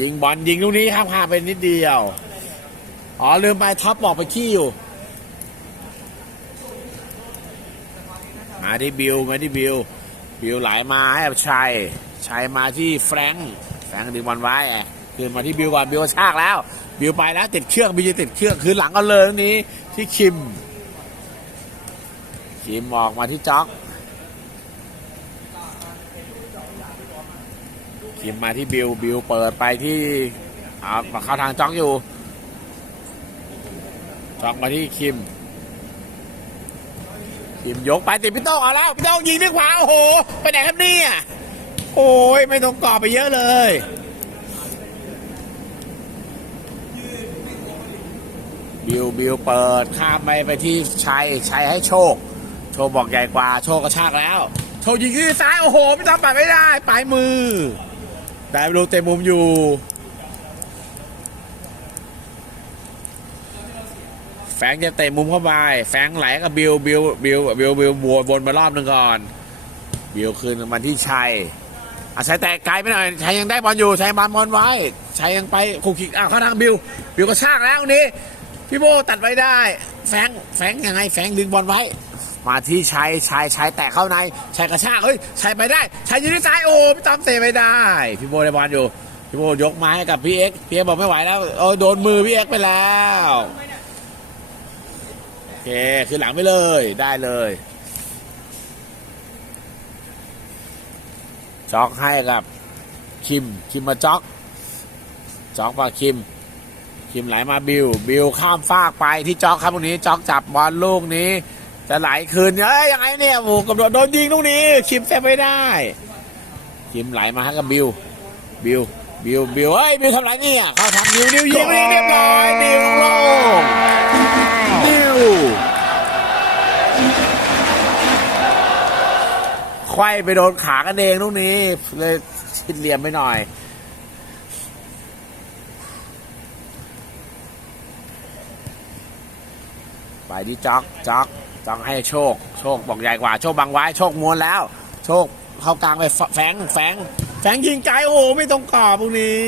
ยิงบอลยิงลูกนี้ข้ามข้ามไปนิดเดียว อ๋อ ลืมไปท็อปบอกไปขี้อยู่ มาที่บิวมาที่บิว บิวไหลมาให้ชัยชัยมาที่แฟรงค์แฟรงค์ดึงบอลไว้อะคืนมาที่บิวก่อนบิวกระชากแล้ว บิวไปแล้วติดเครื่องบิวจะติดเครื่องคืนหลังก็เลยตรงนี้ที่คิม คิมออกมาที่จ็อก คิมมาที่บิวบิวเปิดไปที่เอาเข้าทางจ็อกอยู่จ็อกมาที่คิมทีมยกไปติดพี่โต้งเอาแล้วพี่โต้งยิงด้วยขวาโอ้โห ไปไหนครับเนี่ยโอ้ยไม่ต้องกรอบไปเยอะเลยบิวบิวเปิดข้ามไปไปที่ชัยชัยให้โชค โชคบอกใหญ่กว่า โชคกระชากแล้ว โชคยิงที่ซ้าย โอ้โห ไม่ทำปัดไม่ได้ ปลายมือ แต่ลูเต็มมุมอยู่แฟงจะเตะมุมเข้าไป แฟงไหลกับบิวบิวบิวบิวบิวบัววนมารอบหนึ่งก่อน บิวคืนมาที่ชัยอาชัยแตะไกลไปหน่อยชัยยังได้บอลอยู่ชัยบอลบอลไว้ชัยยังไปคุกคิกอ้าวเข้าทางบิว บิวก็ชากแล้วนี้ พี่โบตัดไว้ได้ แฟงแฟงยังไง แฟงดึงบอลไว้ มาที่ชัยชัยชัยแตะเข้าในชัยกระชากเฮ้ยชัยไปได้ชัยยืนที่ซ้ายโอ้พี่ต้อมเตะไม่ได้ พี่โบได้บอลอยู่พี่โบยกไม้ให้กับพี่เอ็กพี่เอ็กบอกไม่ไหวแล้วโอ้โดนมือพี่เอ็กไปแล้วโอเคคือหลังไปเลยได้เลยจ็อกให้กับคิมคิมมาจ็อกจ็อกมาคิมคิมไหลมาบิวบิวข้ามฟากไปที่จ็อกครับตรงนี้จ็อกจับบอลลูกนี้ จะไหลคืนเอ้ยยังไงเนี่ยโอ้โหกำโดดโดนยิงลูกนี้คิมเซฟไม่ได้คิมไหลมาให้กับบิว บิว บิว บิวเฮ้ย บิวทำไรเนี่ยเขาทำบิวบิวยิงไม่เรียบร้อยบิวลงนิวควายไปโดนขากันเองลูกนี้ เลยชิดเหลี่ยมไปหน่อยไปที่จ็อกจ็อก จ็อกให้โชค โชคบอกใหญ่กว่า โชคบังไว้ โชคม้วนแล้ว โชคเข้ากลางไปแฝงแฝงแฝงยิงไกลโอ้ไม่ตรงกรอบพวกนี้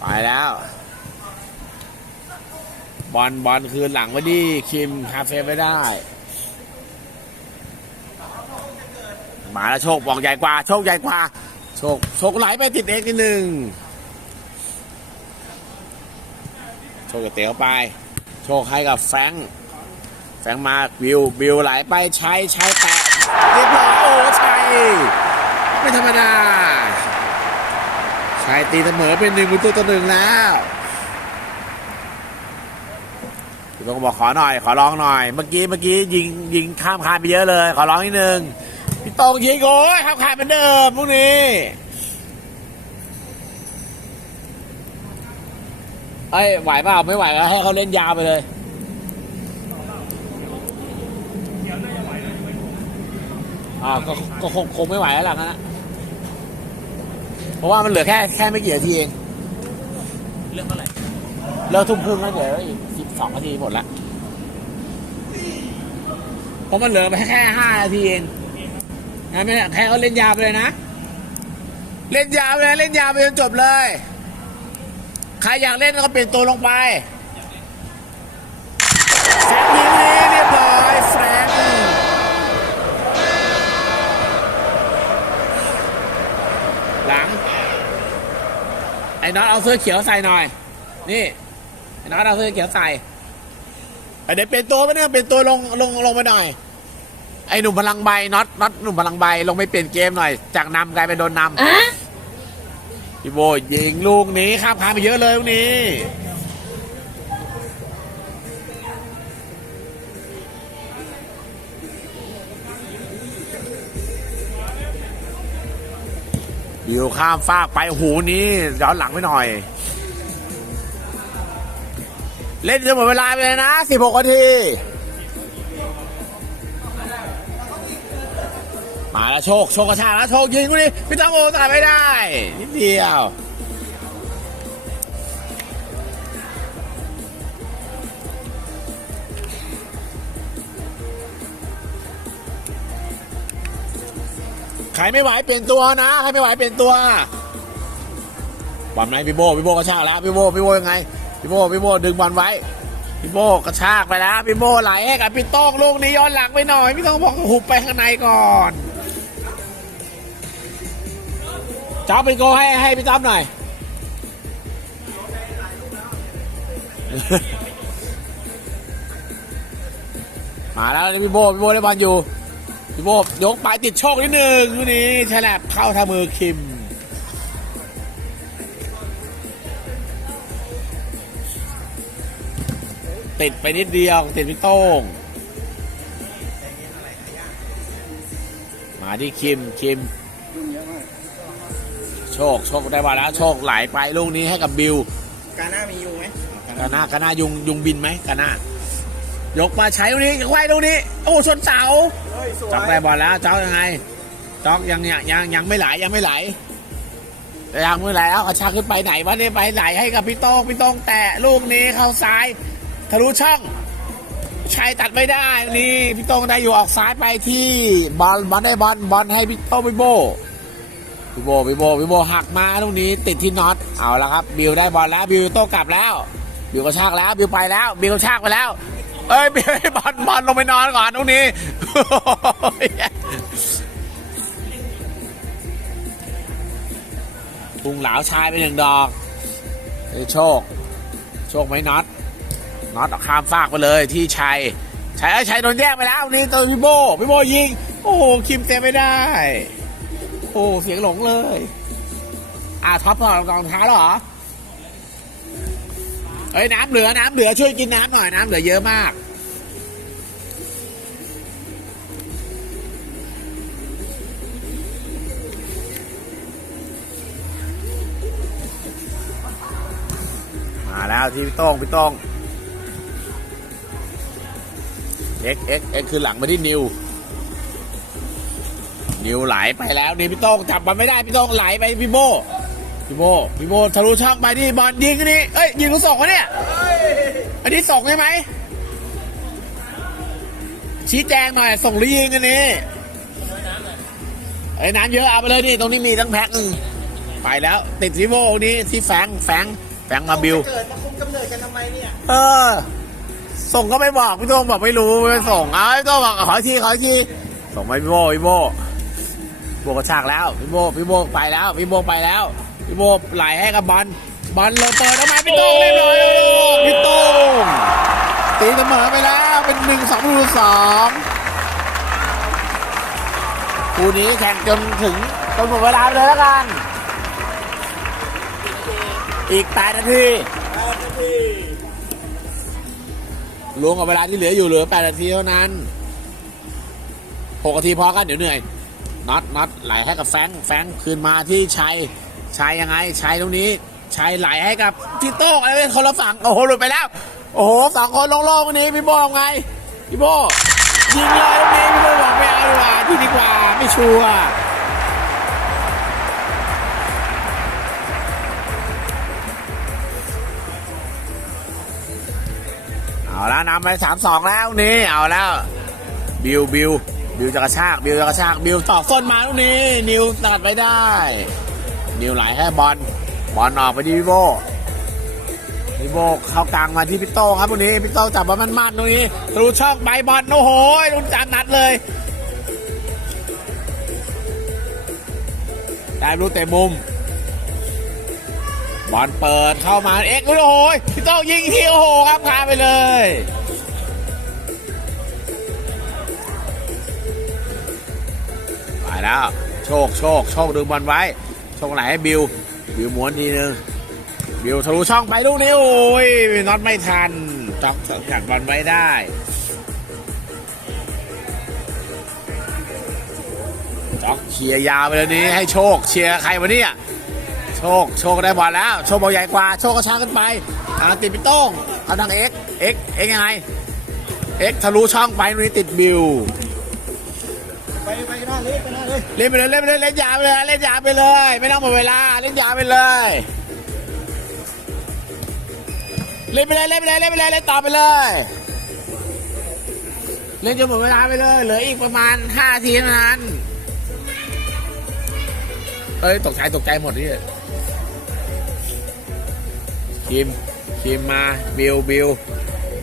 ไปแล้ว บอลบอลคืนหลังไว้ดิคิมคาเฟ่ไม่ได้ มาแล้วโชคบอกใหญ่กว่า โชคใหญ่กว่า โชคโชคไหลไปติดเอกนิดหนึ่งโชคจะเตะเข้าไป โชคให้กับแฟงแฟงมาบิวบิวไหลไปใช้ใช้แตะเรียบร้อยโอ้ชัยไม่ธรรมดาชายตีเสมอเป็นหนึ่งประตูต่อหนึ่งแล้วต้องบอกขอหน่อย ขอร้องหน่อย เมื่อกี้เมื่อกี้ยิงยิงข้ามคานไปเยอะเลย ขอร้องนิดนึง พี่ตองยิงโอ้ยข้ามคานเหมือนเดิมพวกนี้เอ้ยไหวเปล่าไม่ไหวก็ให้เขาเล่นยาวไปเลยอ่าก็ก็คงคงไม่ไหวแล้วล่ะงั้นนะเพราะว่ามันเหลือแค่แค่ไม่กี่นาทีเองเรื่องเท่าไหร่เลิกทุ่มครึ่งแล้วเดี๋ยวอีกสิบสองนาทีหมดละเพราะมันเหลือไปแค่ห้านาทีเอง นะไม่แค่เขาเล่นยาวไปเลยนะ เล่นยาวเลยเล่นยาวไปจนจบเลย ใครอยากเล่นก็เปลี่ยนตัวลงไปแฟรงยิงนี้เรียบร้อยแฟรงหลัง ไอ้น็อตเอาเสื้อเขียวใส่หน่อย นี่ ไอ้น็อตเอาเสื้อเขียวใส่ไอเดี๋ยวเป็นตัวไม่ได้เป็นตัวลงลงลงไปหน่อย ไอ้หนุ่มพลังใบน็อตน็อตหนุ่มพลังใบลงไปเปลี่ยนเกมหน่อย จากนำกลายเป็นโดนนำพี่โบยิงลูกนี้ข้ามคานไปเยอะเลยลูกนี้อยู่ข้ามฟากไปหูนี้ย้อนหลังไปหน่อย เล่นจนหมดเวลาไปเลยนะ 16นาที มาแล้วโชคโชคกระชากแล้วโชคยิงกูนี่พี่ตังโอตายไม่ได้ นิดเดียวใครไม่ไหวเปลี่ยนตัวนะใครไม่ไหวเปลี่ยนตัวบอลไหนพี่โบพี่โบกระชากแล้วพี่โบพี่โบยังไงพี่โบพี่โบดึงบอลไว้พี่โบกระชากไปแล้วพี่โบไหลให้กับพี่โต้งลูกนี้ย้อนหลังไปหน่อยพี่ต้องบอกหุบไปข้างในก่อน จ้าเป็นโกให้ให้พี่ต้มหน่อย มาแล้วพี่โบพี่โบได้บอลอยู่พี่โบยกไปติดโชคนิดหนึ่งลูนี้ฉลับเข้าทางมือคิมติดไปนิดเดียวติดพี่โต้งมาที่คิมคิม โชคโชคได้บอลแล้วโชคไหลไปลูกนี้ให้กับบิวกาหน้ามีอยู่ไหมกาหน้ากาหน้ายุงยุงบินไหมกาหน้ายกมาใช้ลูกนี้ควายลูกนี้ โอ้ชนเสาเฮ้ยสวยจ็อกได้บอลแล้วจ็อกยังไงจ็อกยังยังยังยังไม่ไหลยังไม่ไหลยังไม่ไหลแล้วกระชากขึ้นไปไหนวะเนี่ยไปไหลให้กับพี่โต้งพี่โต้งแตะลูกนี้เข้าซ้ายทะลุช่องชัยตัดไม่ได้นี่พี่โต้งได้อยู่ออกซ้ายไปที่บอลบอลได้บอลบอลให้พี่โต้งพี่โบ พี่โบพี่โบพี่โบหักมาลูกนี้ติดที่น็อตเอาละครับ บิวได้บอลแล้วบิวโต้กลับแล้ว บิวกระชากแล้ว บิวไปแล้ว บิวกระชากไปแล้ว เอ้ยบิวบอลบอลลงไปนอนก่อนตรงนี้พุงเหลาชายไปหนึ่งดอกโชค โชคไหมน็อตน็อตเอาข้ามฟากไปเลยที่ชัยชัยเอ้ชัยโดนแยกไปแล้วนี่ตัวพี่โบพี่โบยิง โอ้โหคิมเซฟไม่ได้ อ้เสียงหลงเลย อะท็อปถอดรองเท้าแล้วเหรอเฮ้ยน้ำเหลือน้ำเหลือช่วยกินน้ำหน่อยน้ำเหลือเยอะมากมาแล้วที่พี่ต้งพี่ต้งเอ็กเอ็กเอ็กคือหลังมาที่นิว นิวไหลไปแล้วนี่พี่โต้งจับมันไม่ได้พี่โต้งไหลไปพี่โบพี่โบพี่โบทะลุช่องไปที่บอลยิงอันนี้เอ้ยยิงลูกส่งวะเนี่ยอันนี้ส่งใช่ไหมชี้แจงหน่อยส่งหรือยิงอันนี้ไอ้ยน้ำเยอะเอาไปเลยนี่ตรงนี้มีตั้งแพ็คหนึงไปแล้ว ติดที่โบนี้ที่แฟงแฟงแฟงมาบิวเกิดมาคุมกำเนิดกันทำไมเนี่ยเออ ส่งก็ไม่บอกพี่โต้งบอกไม่รู้ไม่ส่งเอาพี่โต้งบอกขออีกทีขออีกทีส่งไปพี่โบพี่โบพี่ โบกระชากแล้วพี่โบพี่โบไปแล้วพี่โบไปแล้วพี่โบไหลให้กับบอลบอลเลยเปิดออกมาพี่โต้งเรียบร้อยแล้วลูกพี่โต้งตีเสมอไปแล้วเป็นหนึ่งสองรูสองคู่นี้แข่งจนถึงจนหมดเวลาไปเลยแล้วกัน อีกแปดนาทีรวมกับเวลาที่เหลืออยู่เหลือ8นาทีเท่านั้น6นาทีพอกันเดี๋ยวเหนื่อย น็อตน็อตไหลให้กับแฟงแฟงคืนมาที่ชัยชัยยังไงชัยตรงนี้ชัยไหลให้กับพี่โต้งอะไรเป็นคนละฝั่งโอ้โหหลุดไปแล้ว โอ้โหสองคนโล่งๆวันนี้พี่โบทำไงพี่โบยิงเลยตรงนี้พี่โบบอกไม่เอาดีกว่าที่ดีกว่าไม่ชัวร์เอาแล้วนำไปสามสองแล้วนี่เอาแล้ว บิวบิว บิวจะกระชากบิวจะกระชากบิวต่อส้นมาตรงนี้ นิวตัดไปได้ นิวไหลให้บอลบอลออกไปที่พี่โบพี่โบเข้ากลางมาที่พี่โต้ครับตรงนี้พี่โต้จับบอลมันๆตรงนี้ทะลุช่องไปบอลโอ้โหลุนจานนัดเลยได้รู้เตะมุมบอลเปิดเข้ามาเอ็กโอ้โหพี่โต้ยิงอีกทีโอ้โหครับพาไปเลย แล้ว โชคโชคโชคดึงบอลไว้ โชคไหนให้บิวบิวม้วนทีนึงบิวทะลุช่องไปลูกนี้โอ้ยน็อตไม่ทันจ็อกสกัดบอลไว้ได้จ็อกเชียร์ยาวไปเลยนี้ให้โชคเชียร์ใครวะเนี่ยโชคโชคได้บอลแล้ว โชคบอลใหญ่กว่า โชคกระชากขึ้นไปอาติดพี่โต้งเอาทางเอ็กเอ็กเอ็กยังไงเอ็กทะลุช่องไปนี้ติดบิว ไปไปหน้าเลยไปหน้าเลยเล่นไปเลยเล่นไปเลยเล่นยาวไปเลยเล่นยาวไปเลย ไม่ต้องหมดเวลาเล่นยาวไปเลยเล่นไปเลยเล่นไปเลยเล่นไปเลยเล่นต่อไปเลย เล่นจนหมดเวลาไปเลยเหลืออีกประมาณ5นาทีเท่านั้นเอ้ยตกใจตกใจหมดนี่คิมคิมมาบิวบิว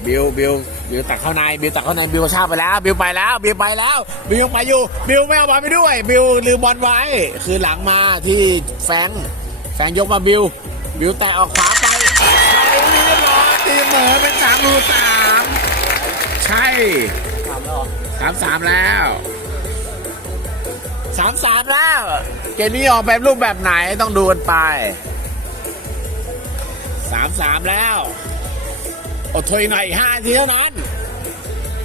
บิวบิวบิวตักเข้าในบิวตักเข้าในบิวกระชากไปแล้ว บิวไปแล้วบิวไปแล้ว บิวยังไปอยู่ บิวไม่เอาบอลไปด้วย บิวลืมบอลไว้ คือหลังมาที่แฟรงค์แฟรงค์ยกมาบิว บิวแตะออกขวาไปไปนี่เรียบร้อยตีเหมอเป็นสามรูสามใช่ถามแล้วเหรอสามสามแล้วสามสามแล้ว เกมนี้ออกแบบรูปแบบไหนต้องดูกันไปสามสามแล้ว อดทนหน่อยห้านาทีเท่านั้น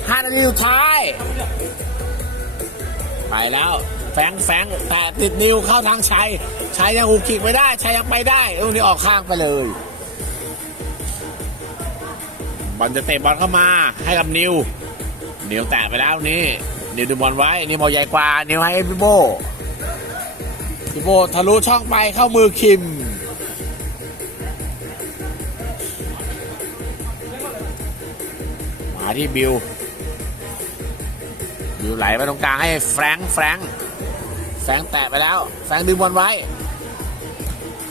ห้านาทีสุดท้าย ไปแล้ว แฟงแฟงแต่ติดนิวเข้าทางชัยชัยยังหูกิกไม่ได้ชัยยังไปได้ลูกนี้ออกข้างไปเลยบอลจะเตะบอลเข้ามาให้กับนิว นิวแตะไปแล้วนี่นิวดูบอลไว้นิวบอลใหญ่กว่านิวให้พี่โบพี่โบทะลุช่องไปเข้ามือคิม ที่บิว บิวไหลไปตรงกลางให้แฟรงค์แฟรงค์แฟรงค์แตะไปแล้ว แฟรงค์ดึงบอลไว้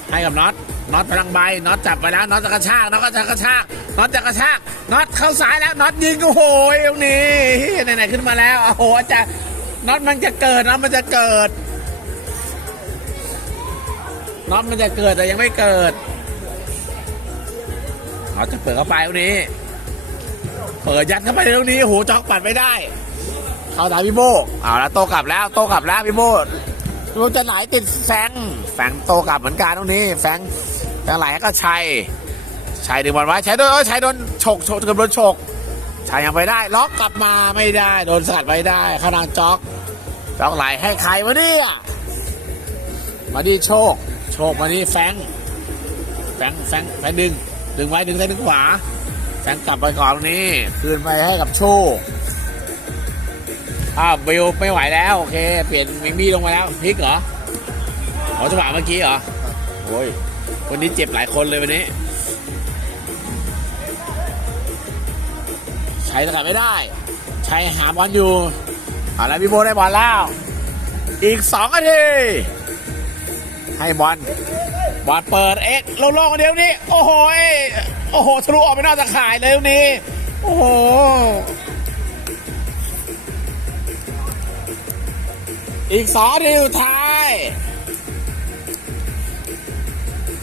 ให้กับน็อต น็อตพลังใบ น็อตจับไปแล้ว น็อตจะกระชาก น็อตจะกระชาก น็อตจะกระชาก น็อตเข้าซ้ายแล้ว น็อตยิงโอ้โหตรงนี้ไหนๆขึ้นมาแล้ว โอ้โหจะน็อตมันจะเกิดน็อตมันจะเกิด น็อตมันจะเกิดแต่ยังไม่เกิดน็อตจะเปิดเข้าไปตรงนี้ เปิดยัดเข้าไปในตรงนี้โหจ็อกปัดไม่ได้ เข้าทางพี่โบเอาแล้วโตกลับแล้วโตกลับแล้วพี่โบพี่โบจะไหลติดแฟงแฟงโตกลับเหมือนกันตรงนี้ แฟงแฟงไหลก็ชัยชัยดึงบอลไว้ชัยโดนเอ้ยชัยโดนฉกฉกเกือบโดนฉกชัยยังไปได้ ล็อกกลับมาไม่ได้ โดนสกัดไม่ได้เข้าทางจ็อกจ็อกไหลให้ใครวะเนี่ยมาดีโชค โชคมานี่แฟงแฟงแฟงแฟงดึงดึงไว้ดึงซ้ายดึงขวา แฟงกลับไปก่อนตรงนี้ คืนไปให้กับโชคอ้าวบิวไม่ไหวแล้ว โอเค เปลี่ยนมิมี่ลงมาแล้วพลิกเหรอเอาจังหวะเมื่อกี้เหรอโอ้ยวันนี้เจ็บหลายคนเลยวันนี้ ใช้สกัดไม่ได้ ใช้หาบอลอยู่เอาแล้วพี่โบได้บอลแล้ว อีกสองนาทีให้บอล บอลเปิดเอ็กซ์โล่งๆเดียวนี้ โอ้โหโอ้โหทะลุออกไปนอกตะข่ายเลยตรงนี้ โอ้โหอีกสองนาทีสุดท้าย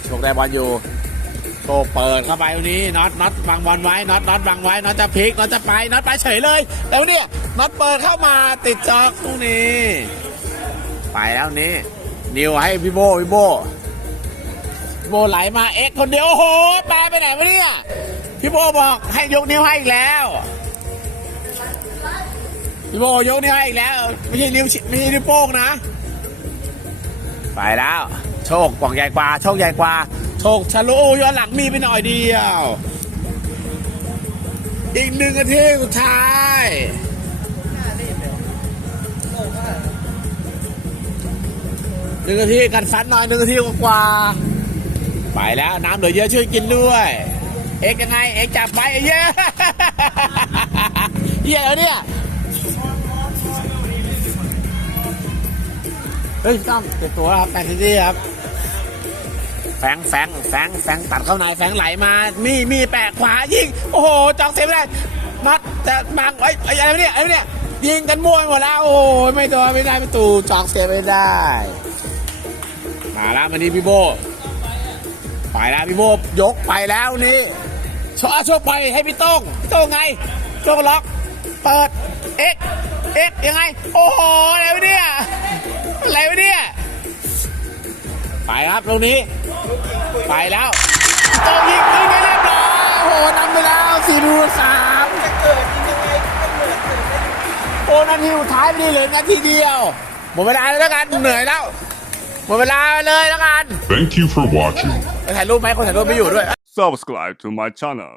โชคได้บอลอยู่โชคเปิดเข้าไปวันนี้น็อตน็อตบังบอลไว้น็อตน็อตบังไว้น็อตจะพลิกน็อตจะไปน็อตไปเฉยเลย แล้วเนี่ยน็อตเปิดเข้ามาติดจ็อกตรงนี้ ไปแล้วนี้นิวให้พี่โบพี่โบ โบไหลมาเอ็กคนเดียว โอ้โหแปลไปไหนวะเนี่ย พี่โบบอกให้ยกนิ้วให้อีกแล้ว พี่โบยกนิ้วให้อีกแล้ว ไม่ใช่นิ้วไม่ใช่นิ้วโป้งนะ ไปแล้ว โชคกล่องใหญ่กว่า โชคใหญ่กว่า โชคทะลุย้อนหลังมีไปหน่อยเดียว อีกหนึ่งนาทีสุดท้ายหนึ่งนาทีกันฟันหน่อยหนึ่งนาทีกว่า ไปแล้วน้ำเหลือเยอะช่วยกินด้วย เอ็กยังไง เอ็กจับไปเย้เย้เหรอเนี่ยเฮ้ยตั้มเจ็บตัวครับแปดสิบสี่ครับแฟงแฟงแฟงแฟงตัดเข้าในแฟงไหลมา มีมีแปะขวายิง โอ้โหจอกเซฟได้น็อตจะบังไอ้ไอ้อะไรเนี่ยไรวะเนี่ยยิงกันมั่วไปหมดแล้วโอ้โหไม่โดนไม่ได้ประตูจอกเซฟไม่ได้ มาแล้วมานี่พี่โบ ไปแล้วพี่โบยกไปแล้วนี่ชอโชคไปให้พี่โต้งพี่โต้งไงโต้งล็อก เปิดเอ็กเอ็กยังไง โอ้โหอะไรวะเนี่ยอะไรวะเนี่ยไปครับตรงนี้ ไปแล้วโต้งยิงขึ้นไปเรียบร้อยโอ้โหนำไปแล้วสี่ดูสามจะเกิดยังไงก็เกิดโอ้นาทีสุดท้ายไม่ได้เหลือนาทีเดียวหมดเวลาแล้วกันเหนื่อยแล้วหมดเวลาเลยแล้วกัน Thank you for watching. ถ่ายรูปไหมคนถ่ายรูปไม่อยู่ด้วย subscribe to my channel.